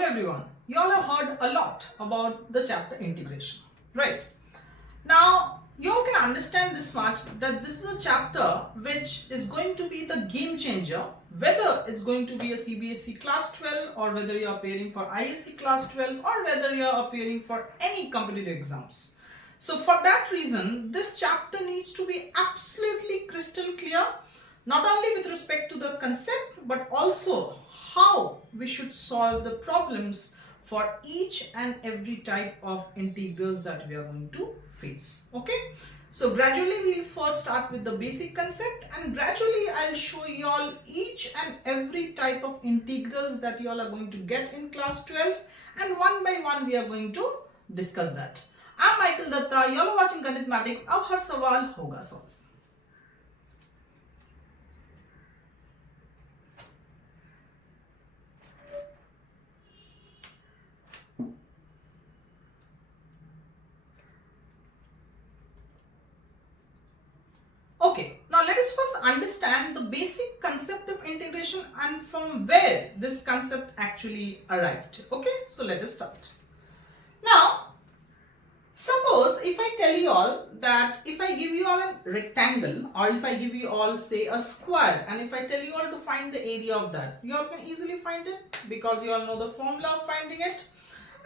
Hello everyone, you all have heard a lot about the chapter integration, right? Now, you all can understand this much that this is a chapter which is going to be the game changer, whether it's going to be a CBSE class 12 or whether you are appearing for ISC class 12 or whether you are appearing for any competitive exams. So for that reason, this chapter needs to be absolutely crystal clear, not only with respect to the concept but also how we should solve the problems for each and every type of integrals that we are going to face. Okay, so gradually we'll first start with the basic concept and gradually I'll show you all each and every type of integrals that you all are going to get in class 12, and one by one we are going to discuss that. I'm Michael Dutta, you all are watching GANITMATICS. अब हर सवाल होगा solve. Okay, now let us first understand the basic concept of integration and from where this concept actually arrived. Okay, so let us start. Now, suppose if I tell you all that if I give you all a rectangle or if I give you all say a square and if I tell you all to find the area of that, you all can easily find it because you all know the formula of finding it.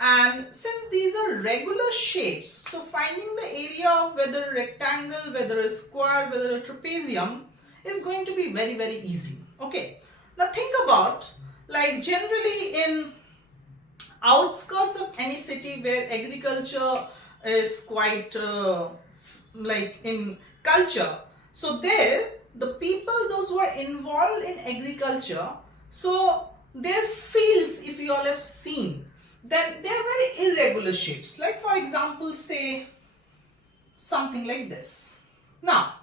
And since these are regular shapes, so finding the area of whether a rectangle, whether a square, whether a trapezium is going to be very, very easy. Okay. Now think about, like generally in outskirts of any city where agriculture is quite like in culture. So there the people, those who are involved in agriculture, so their fields, if you all have seen, then they are very irregular shapes. Like for example, say something like this. Now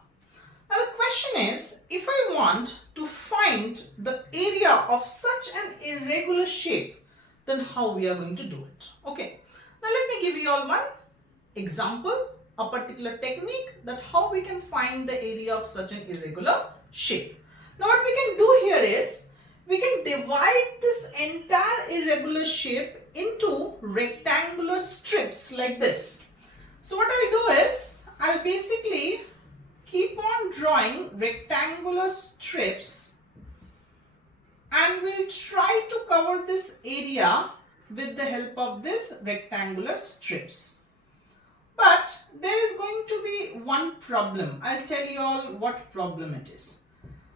the question is, if I want to find the area of such an irregular shape, then how we are going to do it? Okay. Now let me give you all one example, a particular technique that how we can find the area of such an irregular shape. Now what we can do here is, we can divide this entire irregular shape into rectangular strips like this. So what I'll do is, I'll basically keep on drawing rectangular strips and we'll try to cover this area with the help of this rectangular strips. But there is going to be one problem. I'll tell you all what problem it is.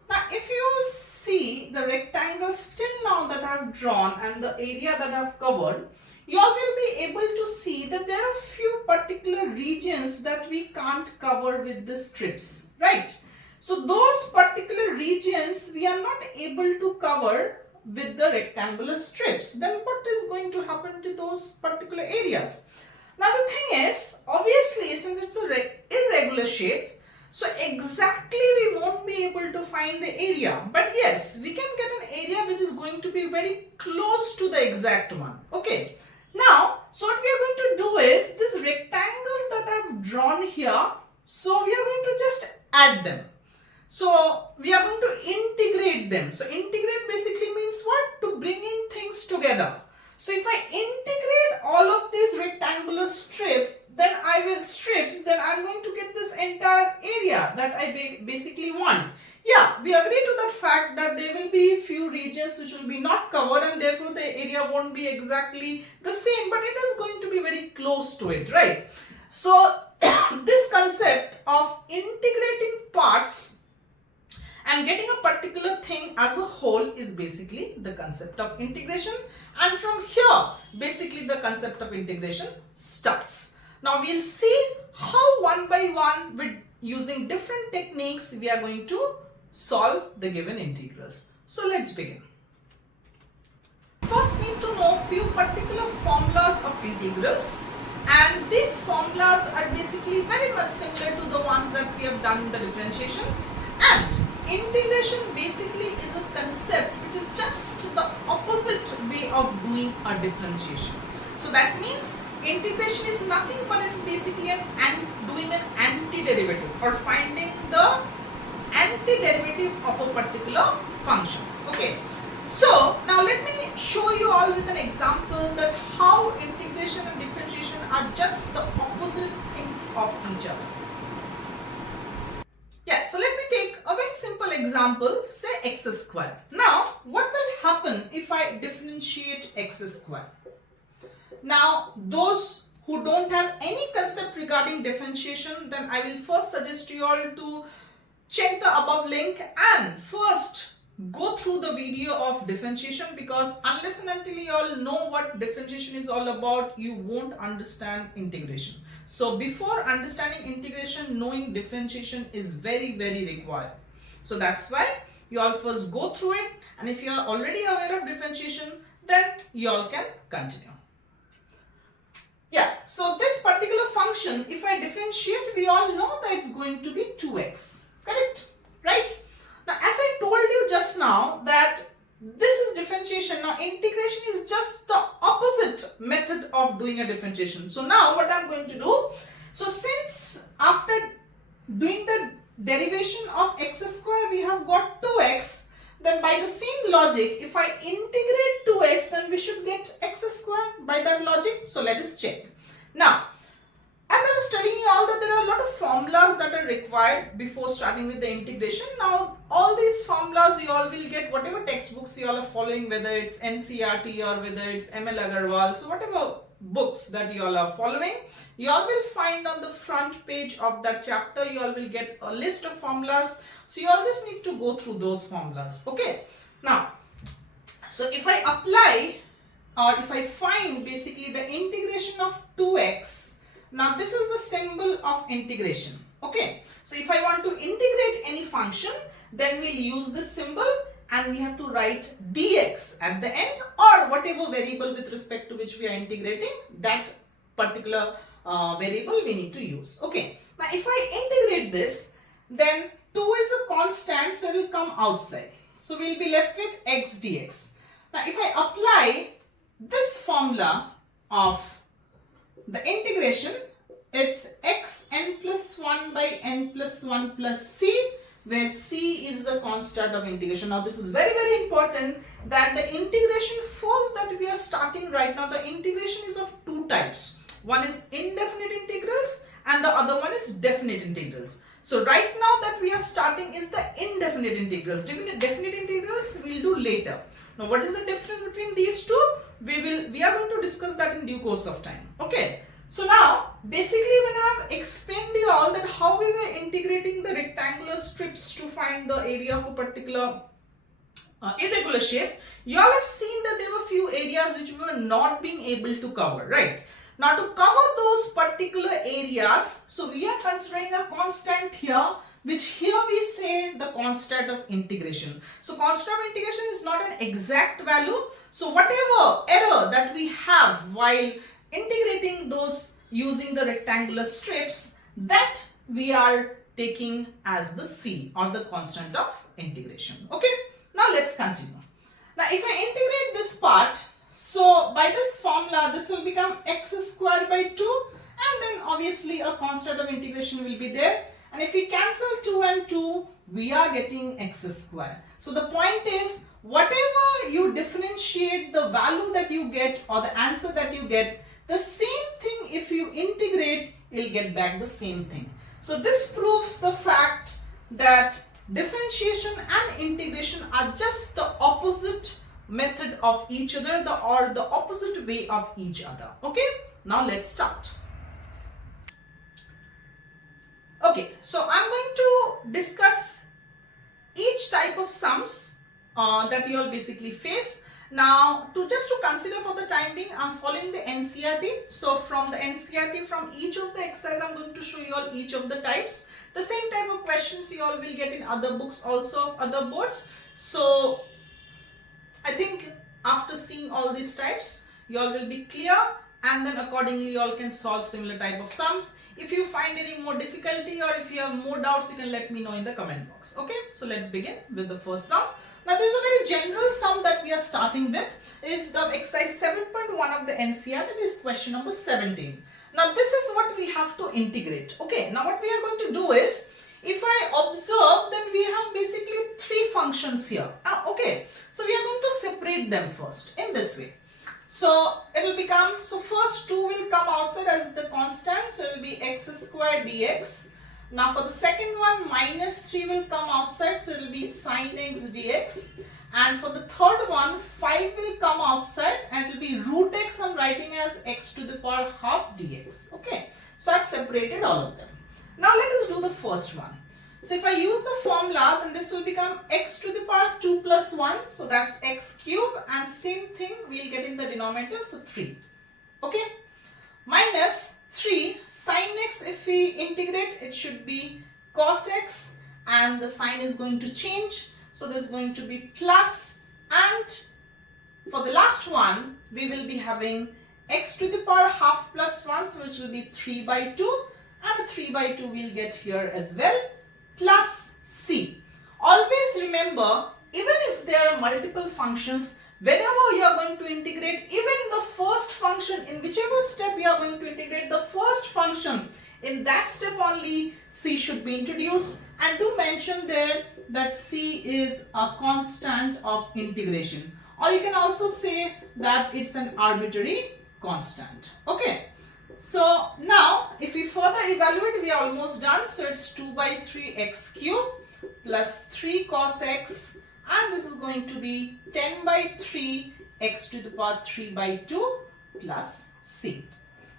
Now if you see the rectangle still now that I have drawn and the area that I have covered, you all will be able to see that there are few particular regions that we can't cover with the strips, right? So those particular regions we are not able to cover with the rectangular strips. Then what is going to happen to those particular areas? Now the thing is, obviously since it's an irregular shape, so exactly we won't be able to find the area, but yes, we can get an area which is going to be very close to the exact one. Okay. Now, so what we are going to do is, these rectangles that I have drawn here, so we are going to just add them. So we are going to integrate them. So integrate basically means what? To bringing things together. So if I integrate all of these rectangular strips, then then I'm going to get this entire area that I basically want. Yeah, we agree to that fact that there will be few regions which will be not covered and therefore the area won't be exactly the same, but it is going to be very close to it, right? So this concept of integrating parts and getting a particular thing as a whole is basically the concept of integration, and from here basically the concept of integration starts. Now we'll see how one by one with using different techniques we are going to solve the given integrals. So let's begin. First need to know few particular formulas of integrals, and these formulas are basically very much similar to the ones that we have done in the differentiation, and integration basically is a concept which is just the opposite way of doing a differentiation. So that means integration is nothing but it's basically doing an antiderivative or finding the antiderivative of a particular function. Okay. So now let me show show you all with an example that how integration and differentiation are just the opposite things of each other. Yeah, so let me take a very simple example, say x square. Now, what will happen if I differentiate x square? Now, those who don't have any concept regarding differentiation, then I will first suggest you all to check the above link and first go through the video of differentiation, because unless and until you all know what differentiation is all about, you won't understand integration. So before understanding integration, knowing differentiation is very, very required. So that's why you all first go through it, and if you are already aware of differentiation, then you all can continue. Yeah, so this particular function, if I differentiate, we all know that it's going to be 2x, correct? Right? Now, as I told you just now that this is differentiation. Now, integration is just the opposite method of doing a differentiation. So now what I'm going to do, so since after doing the derivation of x square, we have got 2x, then by the same logic, if I integrate 2x, then we should get x square by that logic. So let us check. Now, as I was telling you all that there are a lot of formulas that are required before starting with the integration. Now, all these formulas you all will get whatever textbooks you all are following, whether it's NCERT or whether it's ML Agarwal. So whatever books that you all are following, you all will find on the front page of that chapter, you all will get a list of formulas. So you all just need to go through those formulas. Okay. Now, so if I apply or if I find basically the integration of 2x, now this is the symbol of integration. Okay. So if I want to integrate any function, then we'll use this symbol and we have to write dx at the end, or whatever variable with respect to which we are integrating, that particular variable we need to use. Okay. Now if I integrate this, then 2 is a constant, so it will come outside. So we'll be left with x dx. Now if I apply this formula of the integration, it's x n plus 1 by n plus 1 plus c, where c is the constant of integration. Now this is very, very important that the integration force that we are starting right now, the integration is of two types. One is indefinite integrals and the other one is definite integrals. So right now that we are starting is the indefinite integrals. Definite integrals we will do later. Now what is the difference between these two? We are going to discuss that in due course of time. Okay. So now basically when I have explained you all that how we were integrating the rectangular strips to find the area of a particular irregular shape, you all have seen that there were few areas which we were not being able to cover, right? Now to cover those particular areas, so we are considering a constant here, which here we say the constant of integration. So constant of integration is not an exact value. So whatever error that we have while integrating those using the rectangular strips, that we are taking as the C, or the constant of integration. Okay. Now let's continue. Now if I integrate this part, so by this formula this will become x square by 2, and then obviously a constant of integration will be there, and if we cancel 2 and 2, we are getting x square. So the point is, whatever you differentiate, the value that you get or the answer that you get, the same thing if you integrate, you'll get back the same thing. So this proves the fact that differentiation and integration are just the opposite method of each other, or the opposite way of each other. Okay. Now let's start. Okay. So I'm going to discuss each type of sums that you all basically face. Now, just to consider for the time being, I'm following the NCERT. So from the NCERT, from each of the exercise, I'm going to show you all each of the types. The same type of questions you all will get in other books also of other boards. So I think after seeing all these types, you all will be clear, and then accordingly you all can solve similar type of sums. If you find any more difficulty or if you have more doubts, you can let me know in the comment box. Okay, so let's begin with the first sum. Now, there is a very general sum that we are starting with, is the exercise 7.1 of the NCERT. This is question number 17. Now, this is what we have to integrate. Okay, now what we are going to do is, if I observe, then we have basically three functions here. Okay, so we are going to separate them first in this way. So it will become, so first 2 will come outside as the constant, so it will be x square dx. Now for the second one, minus 3 will come outside, so it will be sin x dx. And for the third one, 5 will come outside and it will be root x. I'm writing as x to the power half dx. Okay, so I've separated all of them. Now let us do the first one. So if I use the formula, then this will become x to the power 2 plus 1. So that's x cube, and same thing we'll get in the denominator, so 3. Okay, minus 3 sin x, if we integrate, it should be cos x, and the sign is going to change. So this is going to be plus, and for the last one, we will be having x to the power half plus 1, so which will be 3 by 2, and the 3 by 2 we'll get here as well, plus c. Always remember, even if there are multiple functions, whenever you are going to integrate, even the first function, in whichever step you are going to integrate the first function, in that step only c should be introduced. And do mention there that c is a constant of integration, or you can also say that it's an arbitrary constant. Okay, so now if we further evaluate, we are almost done. So it's 2 by 3 x cube plus 3 cos x, and this is going to be 10 by 3 x to the power 3 by 2 plus c.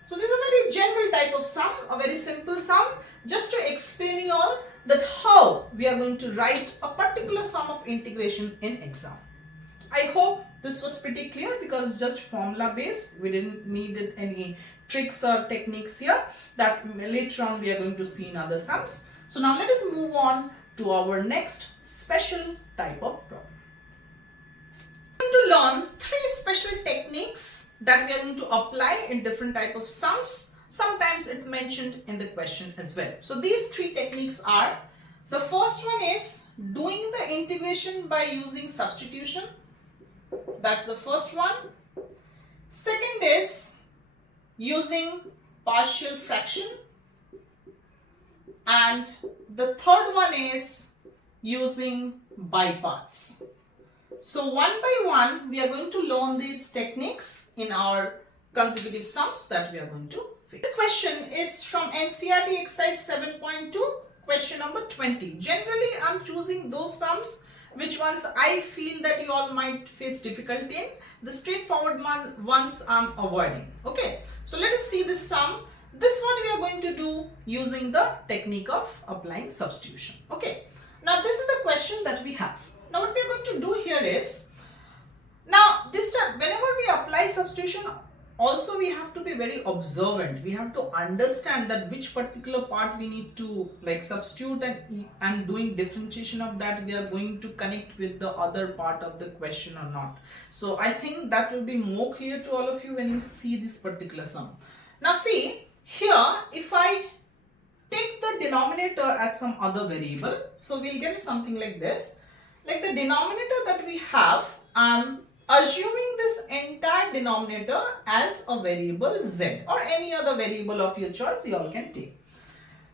So this is a very general type of sum, a very simple sum, just to explain you all that how we are going to write a particular sum of integration in exam. I hope this was pretty clear, because just formula based, we didn't need any tricks or techniques here that later on we are going to see in other sums. So now let us move on to our next special type of problem. We are going to learn 3 special techniques that we are going to apply in different type of sums. Sometimes it's mentioned in the question as well. So these 3 techniques are, the first one is doing the integration by using substitution. That's the first one. Second is using partial fraction. And the third one is using by parts. So one by one, we are going to learn these techniques in our consecutive sums that we are going to fix. This question is from NCERT exercise 7.2, question number 20. Generally, I'm choosing those sums which ones I feel that you all might face difficulty in. The straightforward ones I'm avoiding. Okay, so let us see this sum. This one we are going to do using the technique of applying substitution. Okay, now this is the question that we have. Now what we are going to do here is, now this time whenever we apply substitution, also we have to be very observant. We have to understand that which particular part we need to like substitute, and doing differentiation of that, we are going to connect with the other part of the question or not. So I think that will be more clear to all of you when you see this particular sum. Now see here, if I take the denominator as some other variable, so we'll get something like this. Like the denominator that we have, I'm assuming this entire denominator as a variable z, or any other variable of your choice you all can take.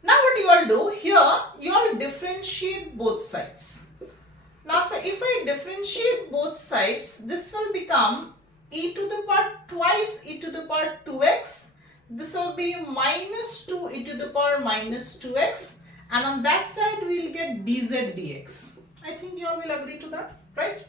Now what you all do here, you all differentiate both sides. Now so if I differentiate both sides, this will become e to the power twice e to the power 2x. This will be minus 2 e to the power minus 2x, and on that side we will get dz dx. I think you all will agree to that, right?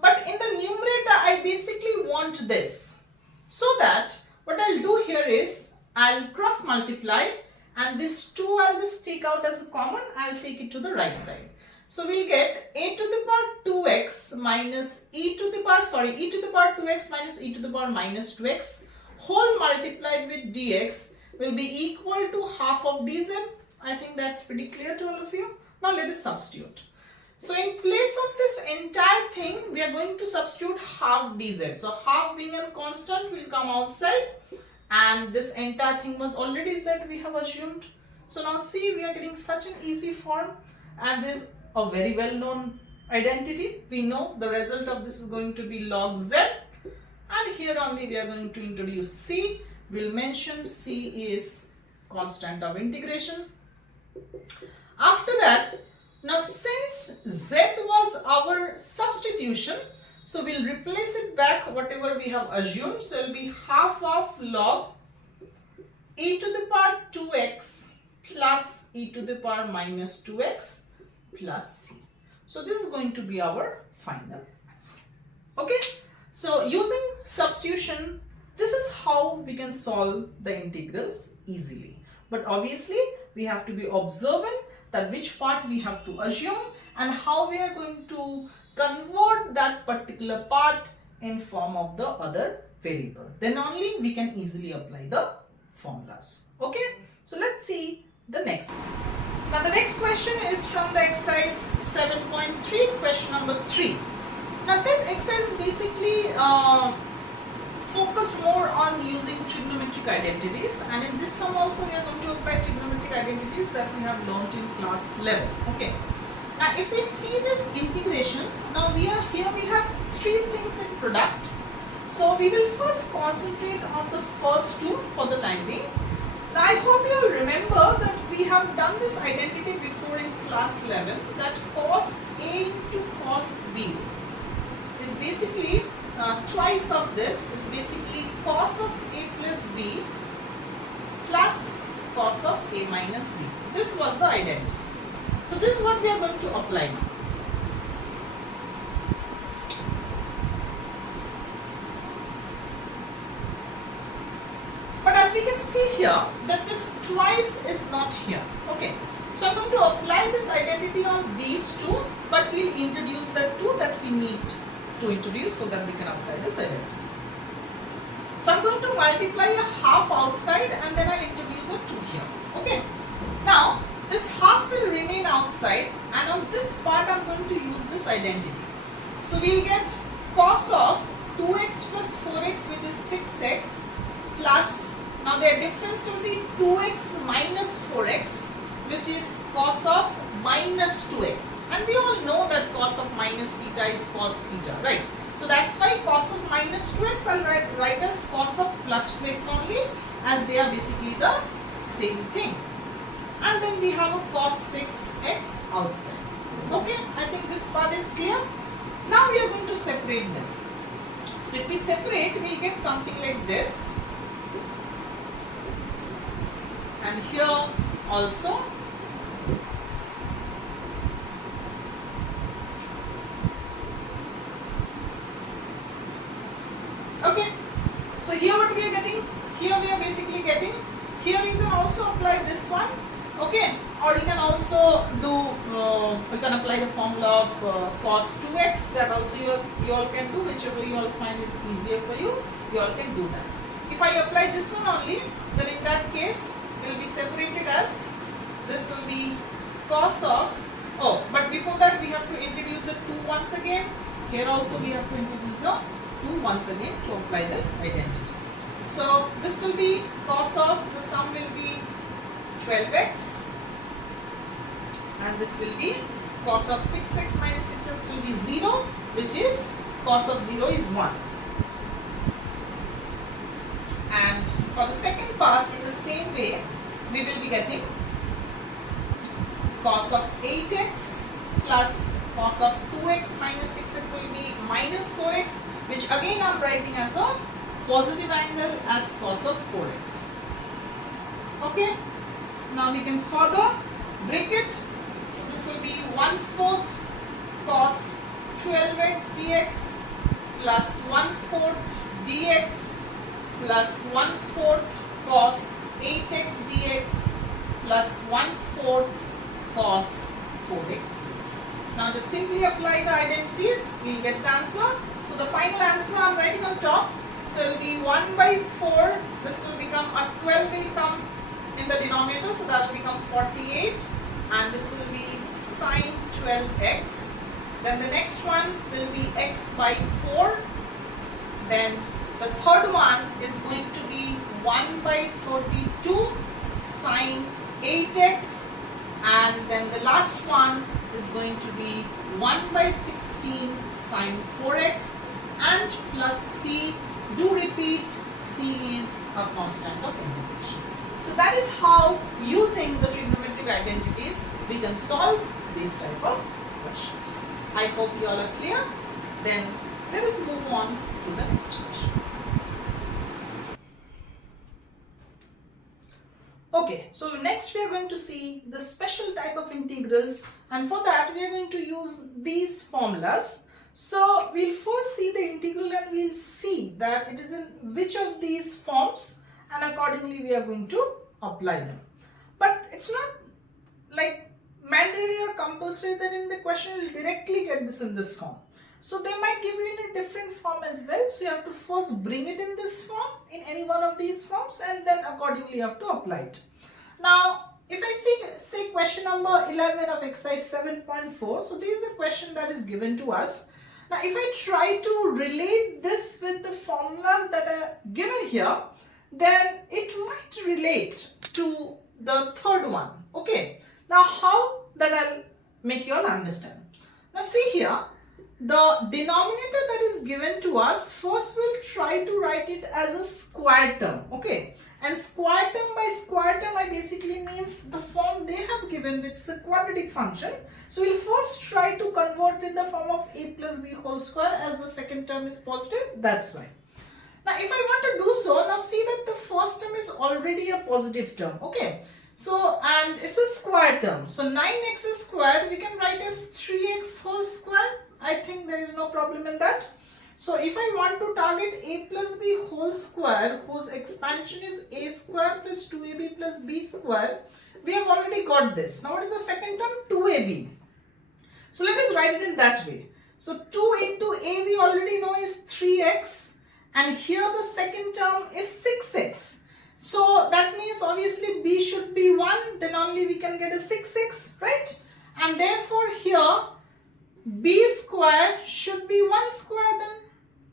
But in the numerator, I basically want this. So that what I'll do here is, I'll cross multiply, and this 2 I'll just take out as a common, I'll take it to the right side. So we'll get a to the power 2x minus e to the power 2x minus e to the power minus 2x whole multiplied with dx will be equal to half of dz. I think that's pretty clear to all of you. Now let us substitute. So in place of this entire thing, we are going to substitute half dz. So half being a constant will come outside, and this entire thing was already z we have assumed. So now see, we are getting such an easy form, and this is a very well known identity. We know the result of this is going to be log z, and here only we are going to introduce c. We'll mention c is constant of integration. After that, now since z was our substitution, So we'll replace it back whatever we have assumed. So it will be half of log e to the power 2x plus e to the power minus 2x plus c. So this is going to be our final answer. Okay. So using substitution, this is how we can solve the integrals easily. But obviously we have to be observant that which part we have to assume and how we are going to convert that particular part in form of the other variable. Then only we can easily apply the formulas. Okay. So let's see the next. Now the next question is from the exercise 7.3, question number 3. Now this exercise basically focused more on using trigonometric identities, and in this sum also we are going to apply trigonometric identities that we have learnt in class 11. Okay. Now if we see this integration, now we have three things in product. So we will first concentrate on the first two for the time being. Now I hope you will remember that we have done this identity before in class 11, that cos A into cos B is basically twice of this is basically cos of A plus B plus cos of A minus B. This was the identity. So this is what we are going to apply now. But as we can see here that this twice is not here. Okay. So I'm going to apply this identity on these two, but we'll introduce the two that we need to introduce so that we can apply this identity. So I'm going to multiply a half outside and then I'll introduce a 2 here. Okay. Now this half will remain outside, and on this part I'm going to use this identity. So we'll get cos of 2x plus 4x, which is 6x, plus, now their difference will be 2x minus 4x, which is cos of minus 2x, and we all know that cos of minus theta is cos theta, right? So that's why cos of minus 2x I'll write as cos of plus 2x only, as they are basically the same thing. And then we have a cos 6x outside. Okay, I think this part is clear. Now we are going to separate them. So if we separate, we get something like this, and here also. Okay, so here what we are getting, here we are basically getting, here you can also apply this one, okay, or you can also do, you can apply the formula of cos 2x, that also you all can do, whichever you all find it's easier for you all can do that. If I apply this one only, then in that case, it will be separated as, this will be cos of, oh, but before that we have to introduce a 2 once again, here also we have to introduce a 2 once again to apply this identity. So this will be cos of, the sum will be 12x, and this will be cos of 6x minus 6x will be 0, which is cos of 0 is 1. And for the second part, in the same way, we will be getting cos of 8x plus cos of 2x minus 6x will be minus 4x, which again I am writing as a positive angle as cos of 4x. Okay, now we can further break it. So this will be 1/4 cos 12x dx plus 1/4 dx plus 1/4 cos 8x dx plus 1/4 cos 4x dx. Now just simply apply the identities, we will get the answer. So the final answer I am writing on top. So it will be 1/4, this will become a 12 will come in the denominator, so that will become 48, and this will be sine 12x. Then the next one will be x by 4. Then the third one is going to be 1/32 sine 8x, and then the last one is going to be 1/16 sine 4x, and plus c. Do repeat, c is a constant of integration. So that is how, using the trigonometric identities, we can solve these type of questions. I hope you all are clear. Then Let us move on to the next question. Okay, so next we are going to see the special type of integrals, and for that we are going to use these formulas. So we'll first see the integral and we'll see that it is in which of these forms, and accordingly we are going to apply them. But it's not like mandatory or compulsory that in the question you'll directly get this in this form. So they might give you in a different form as well. So you have to first bring it in this form, in any one of these forms, and then accordingly you have to apply it. Now, if I say question number 11 of exercise 7.4, so this is the question that is given to us. Now, if I try to relate this with the formulas that are given here, then it might relate to the third one. Okay. Now, how that I'll make you all understand. Now, see here, the denominator that is given to us, first we'll try to write it as a square term. Okay. And square term by square term, I basically means the form they have given, which is a quadratic function. So we'll first try to convert in the form of a plus b whole square, as the second term is positive. That's why. Now, if I want to do so, now see that the first term is already a positive term. Okay. So, and it's a square term. So, 9x square we can write as 3x whole square. I think there is no problem in that. So, if I want to target a plus b whole square, whose expansion is a square plus 2ab plus b square, we have already got this. Now, what is the second term? 2ab. So, let us write it in that way. So, 2 into a we already know is 3x, and here the second term is 6x. So, that means obviously b should be 1, then only we can get a 6x, right? And therefore, here b square should be 1 square then,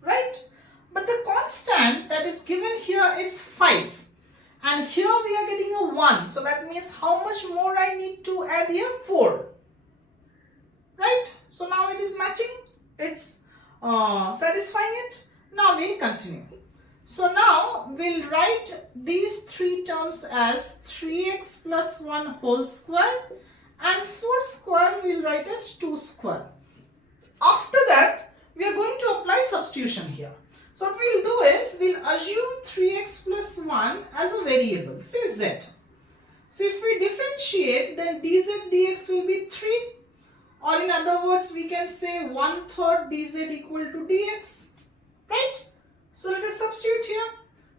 right? But the constant that is given here is 5, and here we are getting a 1. So that means how much more I need to add here? 4, right? So now it is matching, it's satisfying it. Now we'll continue. So now we'll write these three terms as 3x plus 1 whole square, and 4 square we'll write as 2 square. After that, we are going to apply substitution here. So what we'll do is, we'll assume 3x plus 1 as a variable, say z. So if we differentiate, then dz dx will be 3, or in other words, we can say 1/3 dz equal to dx, right? So let us substitute here.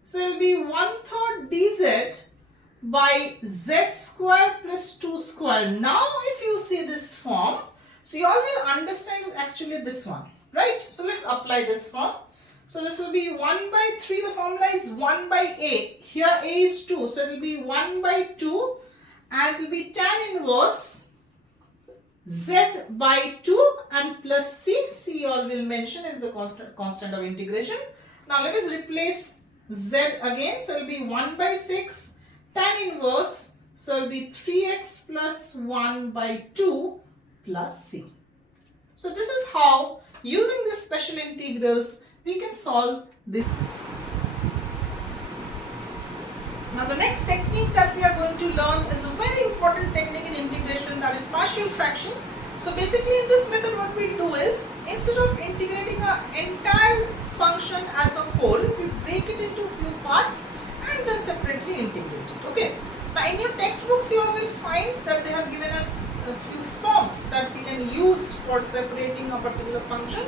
So it will be 1/3 dz by z square plus 2 square. Now if you see this form, so you all will understand is actually this one, right? So let's apply this form. So this will be 1 by 3, the formula is 1 by a. Here a is 2, so it will be 1 by 2, and it will be tan inverse z by 2 and plus c. C all will mention is the constant of integration. Now let us replace z again. So it will be 1 by 6 tan inverse. So it will be 3x plus 1 by 2 plus c. So this is how, using these special integrals, we can solve this. Now the next technique that we are going to learn is a very important technique in integration, that is partial fraction. So basically in this method what we do is, instead of integrating an entire function as a whole, we break it into few parts and then separately integrate it. Okay. Now in your textbooks you will find that they have given us a few forms that we can use for separating a particular function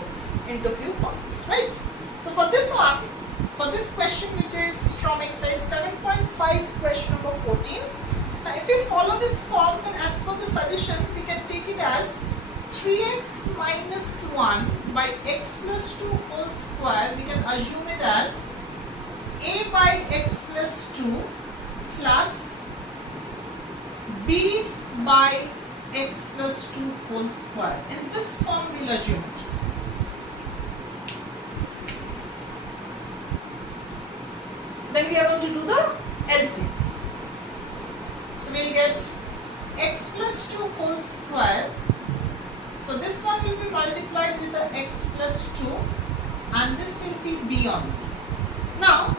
into few parts, right? So for this one, for this question which is from exercise 7.5 question number 14, now if you follow this form, then as per the suggestion we can take it as 3x minus 1 by x plus 2 whole square. We can assume it as a by x plus 2 plus b by x plus 2 whole square. In this form we will assume it. Then we are going to do the LCM. So we will get x plus 2 whole square. So this one will be multiplied with the x plus 2 and this will be b only. Now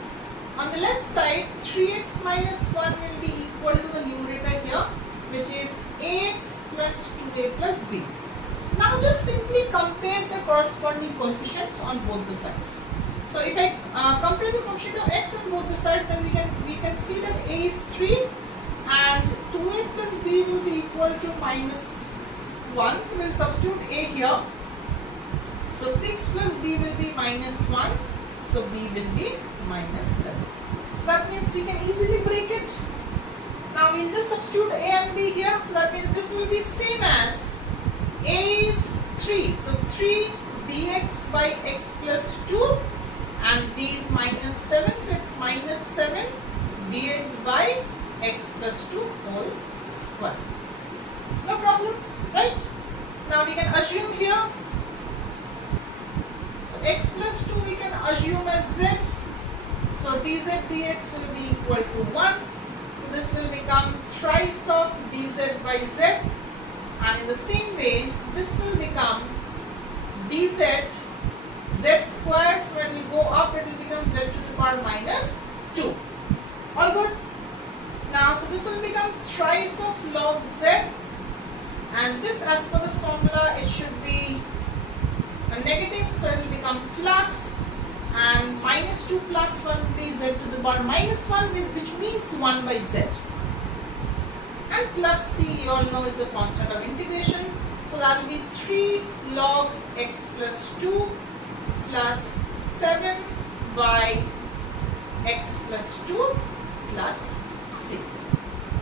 on the left side, 3x minus 1 will be equal to the numerator here, which is ax plus 2a plus b. Now just simply compare the corresponding coefficients on both the sides. So if I compare the coefficient of x on both the sides, then we can see that a is 3 and 2a plus b will be equal to minus 1. So we will substitute a here. So 6 plus b will be minus 1. So b will be minus 7. So that means we can easily break it. Now we will just substitute a and b here. So that means this will be same as a is 3. So 3 dx by x plus 2 and b is minus 7. So it's minus 7 dx by x plus 2 whole square. No problem, right? Now we can assume here. So x plus 2 we can assume as z. So dz dx will be equal to 1. So this will become thrice of dz by z. And in the same way, this will become dz z square. So when we go up, it will become z to the power minus 2. All good? Now, so this will become thrice of log z. And this, as per the formula, it should be a negative. So it will become plus. And minus 2 plus 1 will be z to the power minus 1, which means 1 by z. And plus c, you all know, is the constant of integration. So that will be 3 log x plus 2 plus 7 by x plus 2 plus c.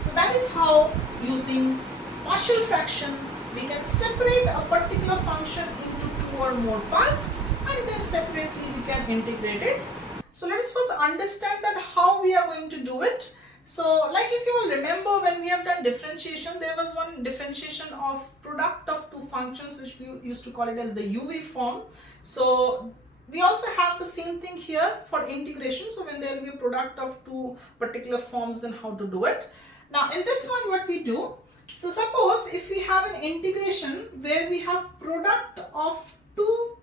So that is how, using partial fraction, we can separate a particular function into 2 or more parts, and then separately we can integrate it. So let us first understand that how we are going to do it. So like if you all remember, when we have done differentiation, there was one differentiation of product of two functions which we used to call it as the UV form. So we also have the same thing here for integration. So when there will be a product of two particular forms, then how to do it. Now in this one, what we do, so suppose if we have an integration where we have product of two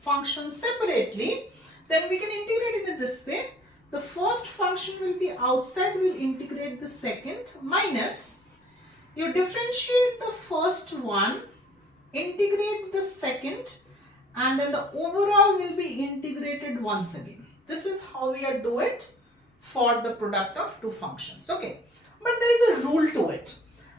functions separately, then we can integrate it in this way. The first function will be outside, we will integrate the second, minus, you differentiate the first one, integrate the second, and then the overall will be integrated once again. This is how we are do it for the product of two functions. Okay, but there is a rule to it.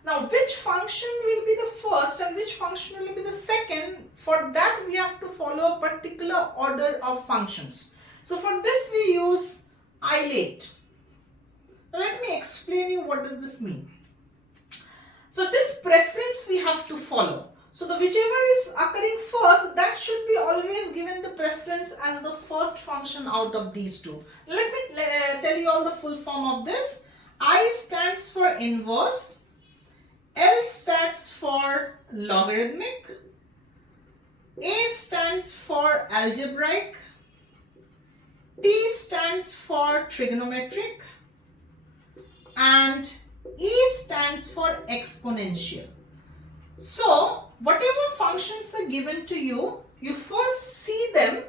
Now which function will be the first and which function will be the second, for that we have to follow a particular order of functions. So for this we use IIT. Now let me explain you what does this mean. So this preference we have to follow. So the whichever is occurring first, that should be always given the preference as the first function out of these two. Let me tell you all the full form of this. I stands for inverse, L stands for logarithmic, A stands for algebraic, T stands for trigonometric, and E stands for exponential. So whatever functions are given to you, you first see them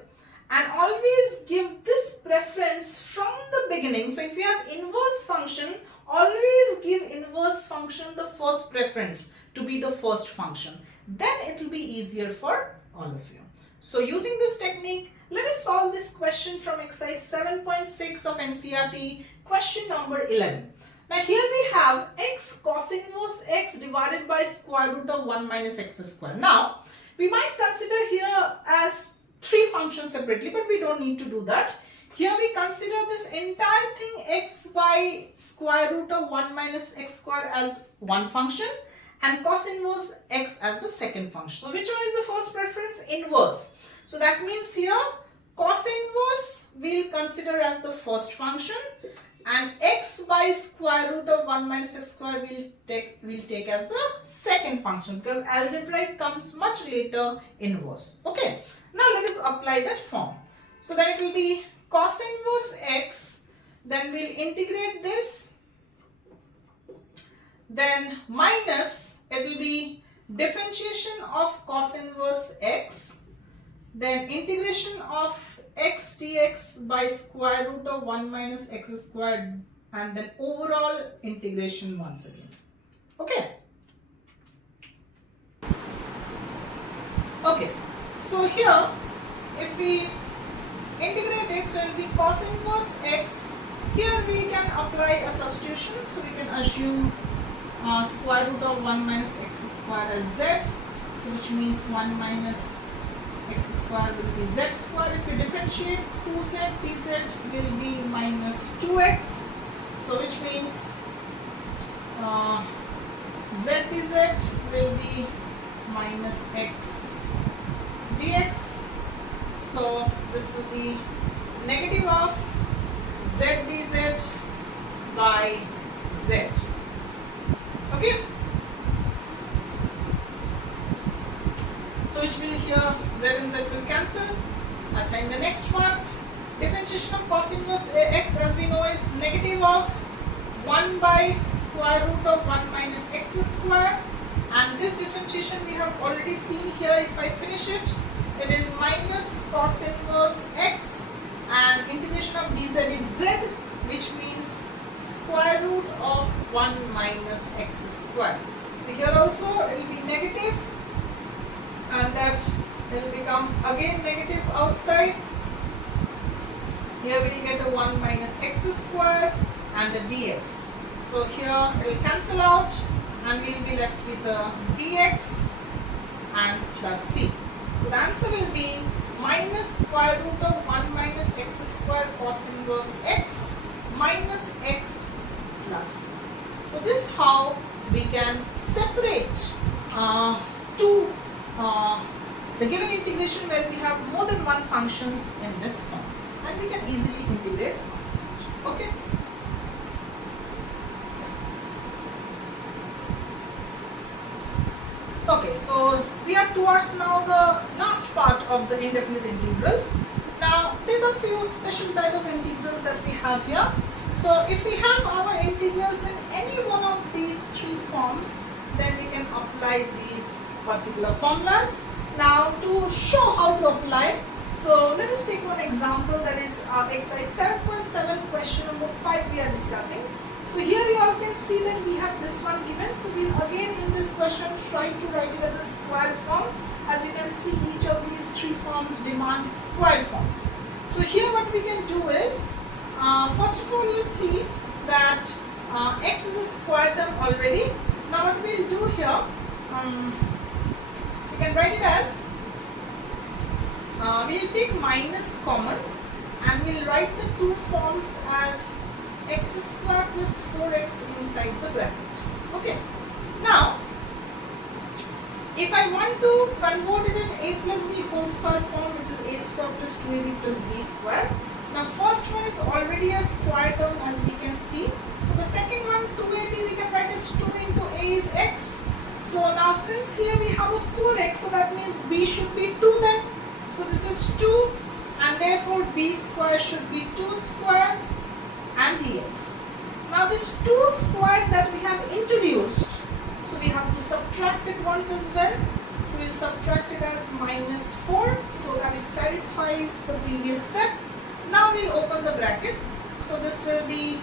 and always give this preference from the beginning. So if you have inverse function, always give inverse function the first preference to be the first function. Then it will be easier for all of you. So using this technique, let us solve this question from exercise 7.6 of NCERT, question number 11. Now here we have x cos inverse x divided by square root of 1 minus x square. Now we might consider here as three functions separately, but we don't need to do that. Here we consider this entire thing x by square root of 1 minus x square as one function and cos inverse x as the second function. So which one is the first preference? Inverse. So that means here cos inverse we will consider as the first function and x by square root of 1 minus x square we will take as the second function, because algebraic comes much later inverse. Okay, now let us apply that form. So then it will be cos inverse x, then we will integrate this, then minus, it will be differentiation of cos inverse x, then integration of x dx by square root of 1 minus x squared, and then overall integration once again. Okay. Okay, so here if we integrate it, so it will be cos inverse x. Here we can apply a substitution, so we can assume square root of 1 minus x square as z, so which means 1 minus x square will be z square. If we differentiate 2z, dz will be minus 2x, so which means z dz will be minus x dx, so this will be negative of z dz by z. Okay, so which will here z and z will cancel. Achha, in the next one, differentiation of cos inverse x, as we know, is negative of 1 by square root of 1 minus x square, and this differentiation we have already seen here. If I finish it, it is minus cos inverse x, and integration of dz is z, which means square root of 1 minus x square. So here also it will be negative, and that it will become again negative outside. Here we will get a 1 minus x square and a dx. So here it will cancel out, and we will be left with a dx and plus c. So the answer will be minus square root of 1 minus x square cos inverse x minus x plus c. So this is how we can separate the given integration where we have more than one functions in this form, and we can easily integrate. Okay. Okay, so we are towards now the last part of the indefinite integrals. Now, these are few special type of integrals that we have here. So, if we have our integrals in any one of these three forms, then we can apply these particular formulas. Now, to show how to apply, so let us take one example, that is exercise 7.7 question number 5 we are discussing. So here you all can see that we have this one given. So we will again in this question try to write it as a square form. As you can see, each of these three forms demands square forms. So here what we can do is, first of all you see that x is a square term already. Now what we will do here, we can write it as, we will take minus common, and we will write the two forms as x square plus 4x inside the bracket. Okay. Now, if I want to convert it in a plus b whole square form, which is a square plus 2ab plus b square. Now, first one is already a square term, as we can see. So the second one, 2ab, we can write as 2 into a is x. So now since here we have a 4x, so that means b should be 2 then. So this is 2, and therefore b square should be 2 square and dx. Now this 2 square that we have introduced, so we have to subtract it once as well. So we will subtract it as minus 4, so that it satisfies the previous step. Now we will open the bracket. So this will be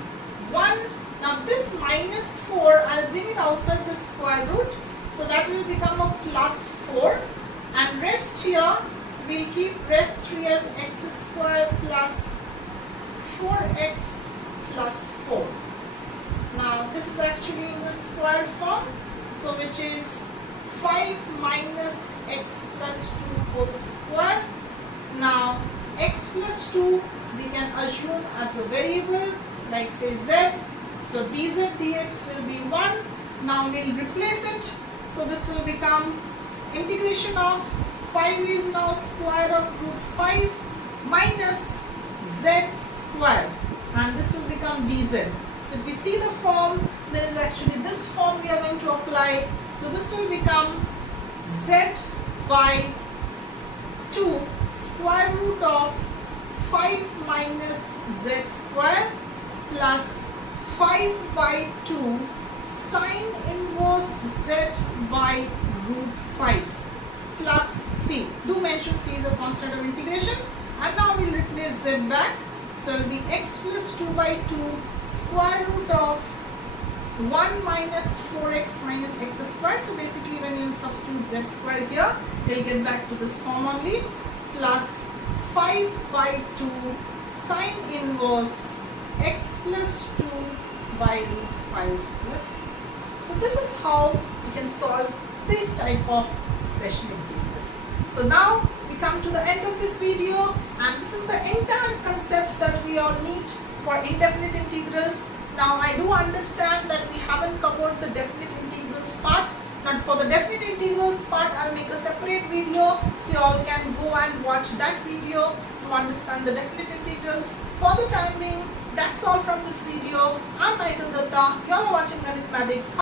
1. Now this minus 4, I will bring it outside the square root. So that will become a plus 4. And rest here, we will keep rest 3 as x square plus 4x plus 4. Now this is actually in the square form, so which is 5 minus x plus 2 whole square. Now x plus 2 we can assume as a variable, like say z. So dz dx will be 1. Now we will replace it. So this will become integration of 5 is now square of root 5 minus z square, and this will become dz. So if we see the form, there is actually this form we are going to apply. So this will become z by 2 square root of 5 minus z square plus 5 by 2 sine inverse z by root 5 plus c. Do mention c is a constant of integration. And now we will replace z back. So it will be x plus 2 by 2 square root of 1 minus 4x minus x squared. So basically when you substitute z square here, you'll get back to this form only, plus 5 by 2 sine inverse x plus 2 by root 5 plus. So this is how we can solve this type of special integrals. So now we come to the end of this video, and this is the entire concepts that we all need for indefinite integrals. Now I do understand that we haven't covered the definite integrals part, but for the definite integrals part I'll make a separate video, so you all can go and watch that video to understand the definite integrals. For the time being, that's all from this video. I'm Michael Dutta. You're watching GANITMATICS.